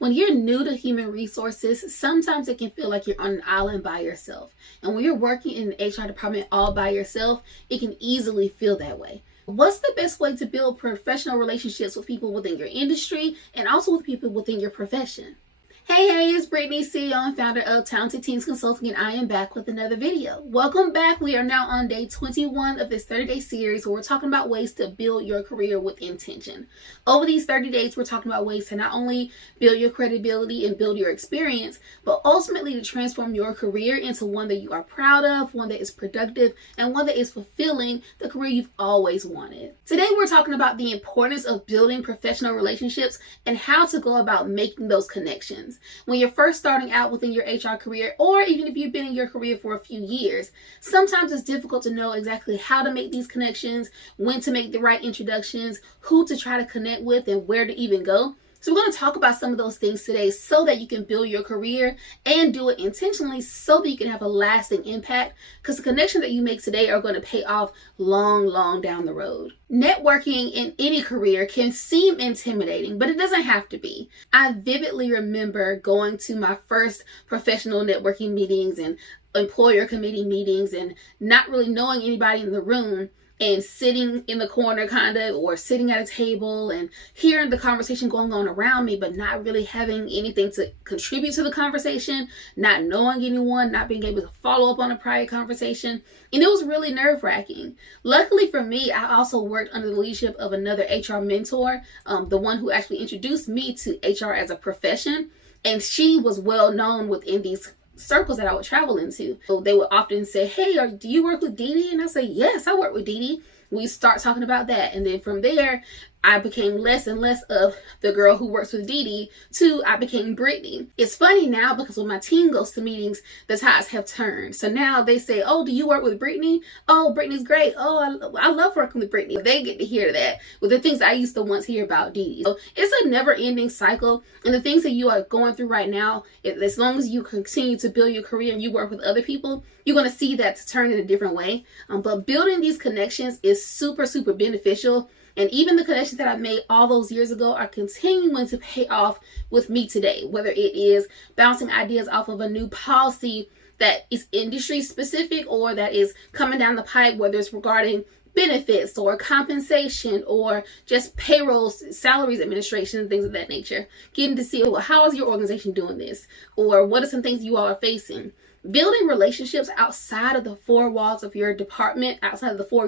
When you're new to human resources, sometimes it can feel like you're on an island by yourself. And when you're working in the HR department all by yourself, it can easily feel that way. What's the best way to build professional relationships with people within your industry and also with people within your profession? Hey, it's Brittany, CEO and founder of Talented Teams Consulting, and I am back with another video. Welcome back. We are now on day 21 of this 30-day series where we're talking about ways to build your career with intention. Over these 30 days, we're talking about ways to not only build your credibility and build your experience, but ultimately to transform your career into one that you are proud of, one that is productive, and one that is fulfilling the career you've always wanted. Today, we're talking about the importance of building professional relationships and how to go about making those connections. When you're first starting out within your HR career, or even if you've been in your career for a few years, sometimes it's difficult to know exactly how to make these connections, when to make the right introductions, who to try to connect with, and where to even go. So we're going to talk about some of those things today so that you can build your career and do it intentionally so that you can have a lasting impact, because the connections that you make today are going to pay off long down the road. Networking in any career can seem intimidating, but it doesn't have to be. I vividly remember going to my first professional networking meetings and employer committee meetings and not really knowing anybody in the room, and sitting in the corner or sitting at a table and hearing the conversation going on around me, but not really having anything to contribute to the conversation, not knowing anyone, not being able to follow up on a prior conversation. And it was really nerve-wracking. Luckily for me, I also worked under the leadership of another HR mentor, the one who actually introduced me to HR as a profession. And she was well known within these circles that I would travel into. So they would often say, hey, do you work with Dee Dee? And I say, yes, I work with Dee Dee. We start talking about that. And then from there, I became less and less of the girl who works with Dee Dee to I became Brittany. It's funny now because when my team goes to meetings, the tides have turned. So now they say, oh, do you work with Brittany? Oh, Brittany's great. Oh, I love working with Brittany. They get to hear that with the things I used to once hear about Dee Dee. So it's a never-ending cycle. And the things that you are going through right now, as long as you continue to build your career and you work with other people, you're going to see that to turn in a different way. But building these connections is super beneficial. And even the connections that I made all those years ago are continuing to pay off with me today, whether it is bouncing ideas off of a new policy that is industry specific or that is coming down the pipe, whether it's regarding benefits or compensation or just payroll, salaries administration, and things of that nature. Getting to see, well, how is your organization doing this? Or what are some things you all are facing? Building relationships outside of the four walls of your department, outside of the four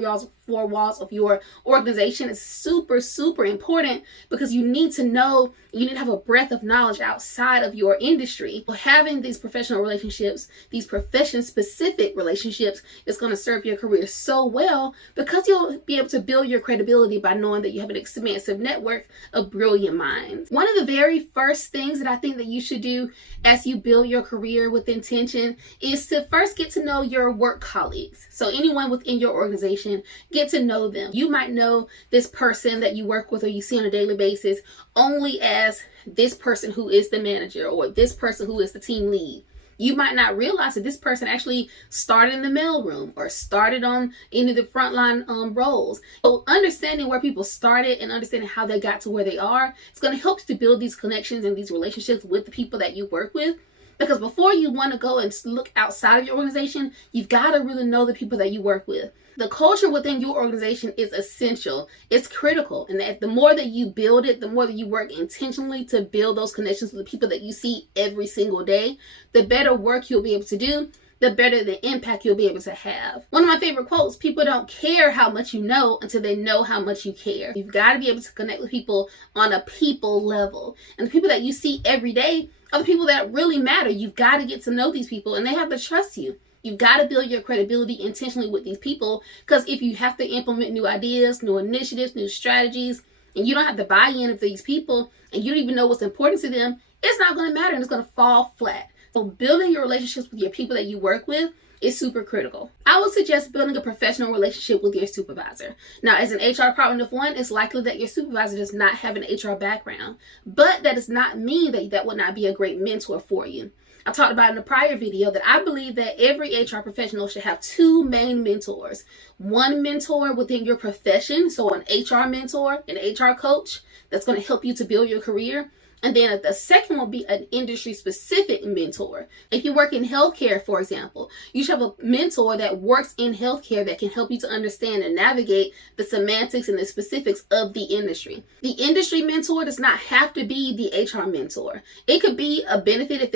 walls of your organization is super important, because you need to know, you need to have a breadth of knowledge outside of your industry. So having these professional relationships, these profession-specific relationships, is going to serve your career so well, because you'll be able to build your credibility by knowing that you have an expansive network of brilliant minds. One of the very first things that I think that you should do as you build your career with intention is to first get to know your work colleagues. So anyone within your organization, get to know them. You might know this person that you work with or you see on a daily basis only as this person who is the manager or this person who is the team lead. You might not realize that this person actually started in the mailroom or started on any of the frontline roles. So understanding where people started and understanding how they got to where they are, it's going to help you to build these connections and these relationships with the people that you work with. Because before you want to go and look outside of your organization, you've got to really know the people that you work with. The culture within your organization is essential. It's critical. And that the more that you build it, the more that you work intentionally to build those connections with the people that you see every single day, the better work you'll be able to do, the better the impact you'll be able to have. One of my favorite quotes, people don't care how much you know until they know how much you care. You've got to be able to connect with people on a people level. And the people that you see every day are the people that really matter. You've got to get to know these people and they have to trust you. You've got to build your credibility intentionally with these people, because if you have to implement new ideas, new initiatives, new strategies, and you don't have the buy-in of these people and you don't even know what's important to them, it's not going to matter and it's going to fall flat. So building your relationships with your people that you work with is super critical. I would suggest building a professional relationship with your supervisor. Now, as an HR department of one, it's likely that your supervisor does not have an HR background, but that does not mean that that would not be a great mentor for you. I talked about in a prior video that I believe that every HR professional should have two main mentors. One mentor within your profession, so an HR mentor, an HR coach that's going to help you to build your career. And then the second will be an industry specific mentor. If you work in healthcare, for example, you should have a mentor that works in healthcare that can help you to understand and navigate the semantics and the specifics of the industry. The industry mentor does not have to be the HR mentor. It could be a benefit if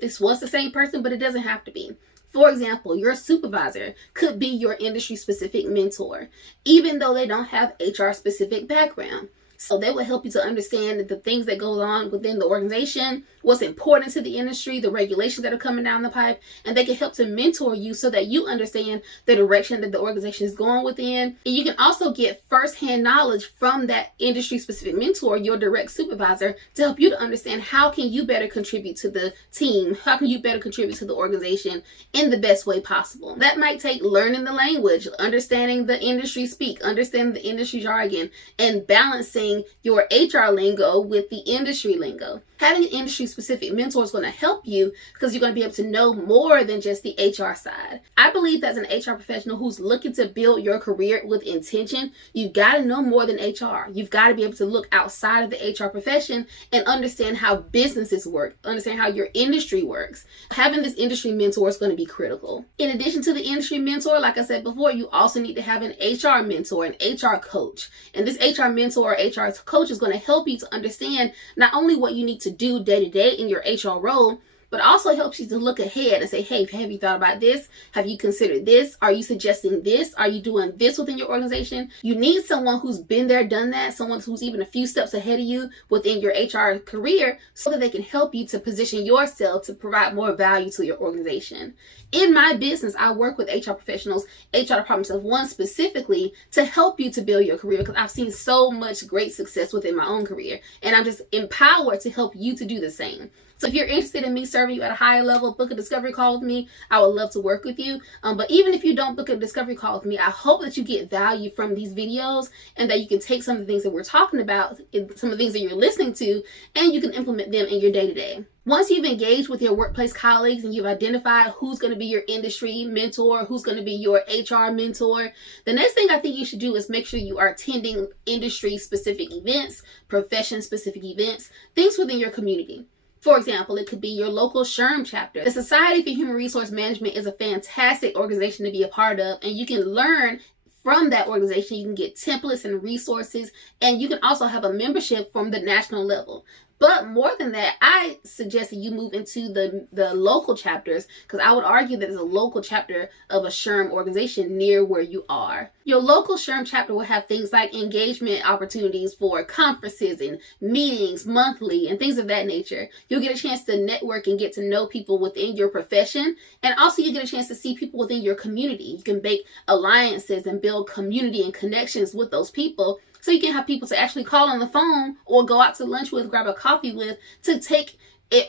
this was the same person, but it doesn't have to be. For example, your supervisor could be your industry specific mentor, even though they don't have HR specific background. So they will help you to understand the things that go on within the organization, what's important to the industry, the regulations that are coming down the pipe, and they can help to mentor you so that you understand the direction that the organization is going within. And you can also get firsthand knowledge from that industry specific mentor, your direct supervisor, to help you to understand how can you better contribute to the team, how can you better contribute to the organization in the best way possible. That might take learning the language, understanding the industry speak, understanding the industry jargon, and balancing your HR lingo with the industry lingo. Having an industry specific mentor is going to help you because you're going to be able to know more than just the HR side. I believe that as an HR professional who's looking to build your career with intention, you've got to know more than HR. You've got to be able to look outside of the HR profession and understand how businesses work, understand how your industry works. Having this industry mentor is going to be critical. In addition to the industry mentor, like I said before, you also need to have an HR mentor, an HR coach. And this HR mentor or HR coach is going to help you to understand not only what you need to do day to day in your HR role, but also helps you to look ahead and say, hey, have you thought about this? Have you considered this? Are you suggesting this? Are you doing this within your organization? You need someone who's been there, done that, someone who's even a few steps ahead of you within your HR career so that they can help you to position yourself to provide more value to your organization. In my business, I work with HR professionals, HR departments of one specifically, to help you to build your career because I've seen so much great success within my own career. And I'm just empowered to help you to do the same. So if you're interested in me serving you at a higher level, book a discovery call with me. I would love to work with you. But even if you don't book a discovery call with me, I hope that you get value from these videos and that you can take some of the things that we're talking about, some of the things that you're listening to, and you can implement them in your day-to-day. Once you've engaged with your workplace colleagues and you've identified who's going to be your industry mentor, who's going to be your HR mentor, the next thing I think you should do is make sure you are attending industry-specific events, profession-specific events, things within your community. For example, it could be your local SHRM chapter. The Society for Human Resource Management is a fantastic organization to be a part of, and you can learn from that organization. You can get templates and resources, and you can also have a membership from the national level. But more than that, I suggest that you move into the local chapters because I would argue that there's a local chapter of a SHRM organization near where you are. Your local SHRM chapter will have things like engagement opportunities for conferences and meetings monthly and things of that nature. You'll get a chance to network and get to know people within your profession. And also you get a chance to see people within your community. You can make alliances and build community and connections with those people. So you can have people to actually call on the phone or go out to lunch with, grab a coffee with, to take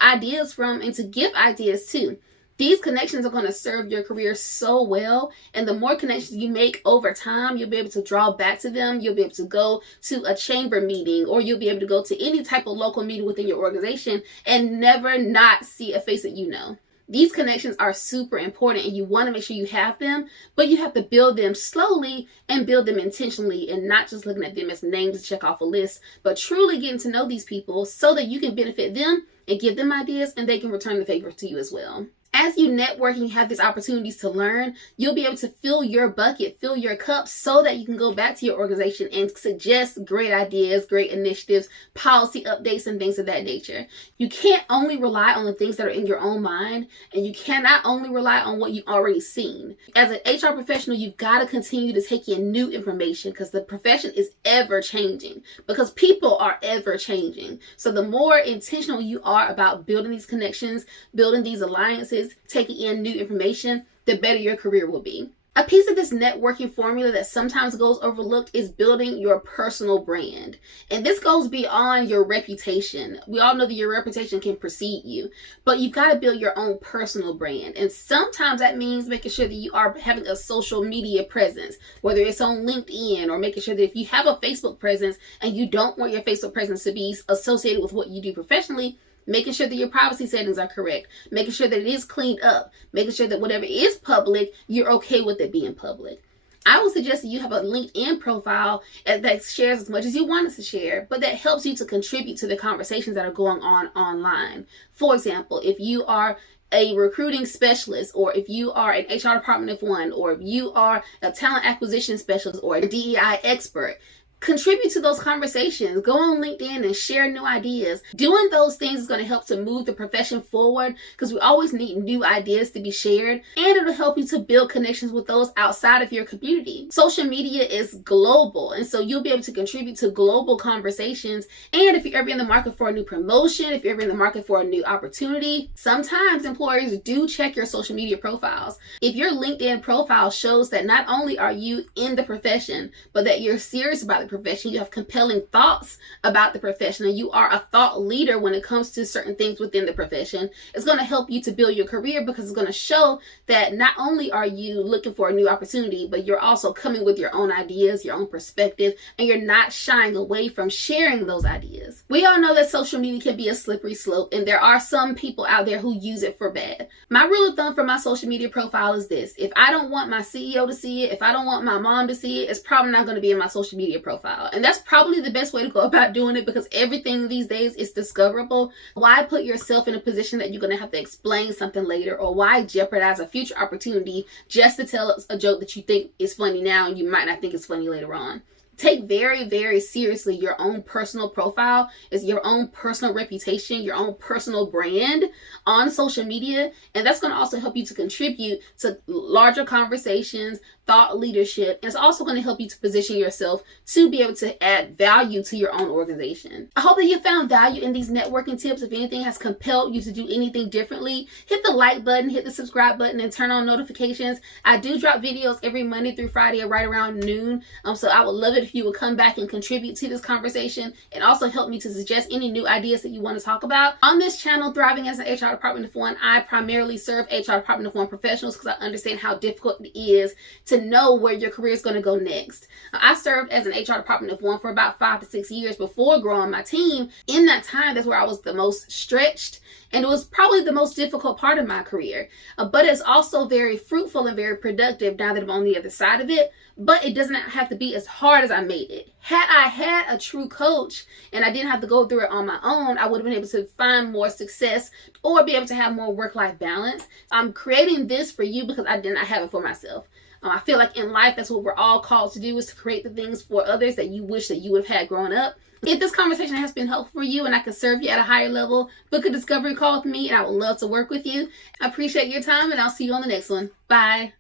ideas from and to give ideas to. These connections are going to serve your career so well. And the more connections you make over time, you'll be able to draw back to them. You'll be able to go to a chamber meeting or you'll be able to go to any type of local meeting within your organization and never not see a face that you know. These connections are super important and you want to make sure you have them, but you have to build them slowly and build them intentionally and not just looking at them as names to check off a list, but truly getting to know these people so that you can benefit them and give them ideas and they can return the favor to you as well. As you network and you have these opportunities to learn, you'll be able to fill your bucket, fill your cup so that you can go back to your organization and suggest great ideas, great initiatives, policy updates, and things of that nature. You can't only rely on the things that are in your own mind, and you cannot only rely on what you've already seen. As an HR professional, you've got to continue to take in new information because the profession is ever changing, because people are ever changing. So the more intentional you are about building these connections, building these alliances, taking in new information, the better your career will be. A piece of this networking formula that sometimes goes overlooked is building your personal brand. And this goes beyond your reputation. We all know that your reputation can precede you, but you've got to build your own personal brand. And sometimes that means making sure that you are having a social media presence, whether it's on LinkedIn or making sure that if you have a Facebook presence and you don't want your Facebook presence to be associated with what you do professionally, making sure that your privacy settings are correct, making sure that it is cleaned up, making sure that whatever is public, you're okay with it being public. I would suggest that you have a LinkedIn profile that shares as much as you want it to share, but that helps you to contribute to the conversations that are going on online. For example, if you are a recruiting specialist, or if you are an HR department of one, or if you are a talent acquisition specialist or a DEI expert, contribute to those conversations. Go on LinkedIn and share new ideas. Doing those things is going to help to move the profession forward, because we always need new ideas to be shared, and it'll help you to build connections with those outside of your community. Social media is global, and so you'll be able to contribute to global conversations. And if you're ever in the market for a new promotion, if you're ever in the market for a new opportunity, sometimes employers do check your social media profiles. If your LinkedIn profile shows that not only are you in the profession, but that you're serious about the profession, you have compelling thoughts about the profession, and you are a thought leader when it comes to certain things within the profession, it's going to help you to build your career, because it's going to show that not only are you looking for a new opportunity, but you're also coming with your own ideas, your own perspective, and you're not shying away from sharing those ideas. We all know that social media can be a slippery slope, and there are some people out there who use it for bad. My rule of thumb for my social media profile is this: if I don't want my CEO to see it, if I don't want my mom to see it, it's probably not going to be in my social media profile. And that's probably the best way to go about doing it, because everything these days is discoverable. Why put yourself in a position that you're going to have to explain something later, or why jeopardize a future opportunity just to tell a joke that you think is funny now and you might not think is funny later on? Take very, very seriously your own personal profile, is your own personal reputation, your own personal brand on social media. And that's going to also help you to contribute to larger conversations, thought leadership, and it's also going to help you to position yourself to be able to add value to your own organization. I hope that you found value in these networking tips. If anything has compelled you to do anything differently, hit the like button, hit the subscribe button, and turn on notifications. I do drop videos every Monday through Friday right around noon. So I would love it if you would come back and contribute to this conversation, and also help me to suggest any new ideas that you want to talk about. On this channel, Thriving as an HR Department of One, I primarily serve HR Department of One professionals, because I understand how difficult it is to know where your career is going to go next. I served as an HR Department of One for about 5 to 6 years before growing my team. In that time, that's where I was the most stretched, and it was probably the most difficult part of my career. But it's also very fruitful and very productive now that I'm on the other side of it. But it doesn't have to be as hard as I made it. Had I had a true coach and I didn't have to go through it on my own, I would have been able to find more success or be able to have more work-life balance. I'm creating this for you because I did not have it for myself. I feel like in life, that's what we're all called to do, is to create the things for others that you wish that you would have had growing up. If this conversation has been helpful for you and I can serve you at a higher level, book a discovery call with me and I would love to work with you. I appreciate your time, and I'll see you on the next one. Bye.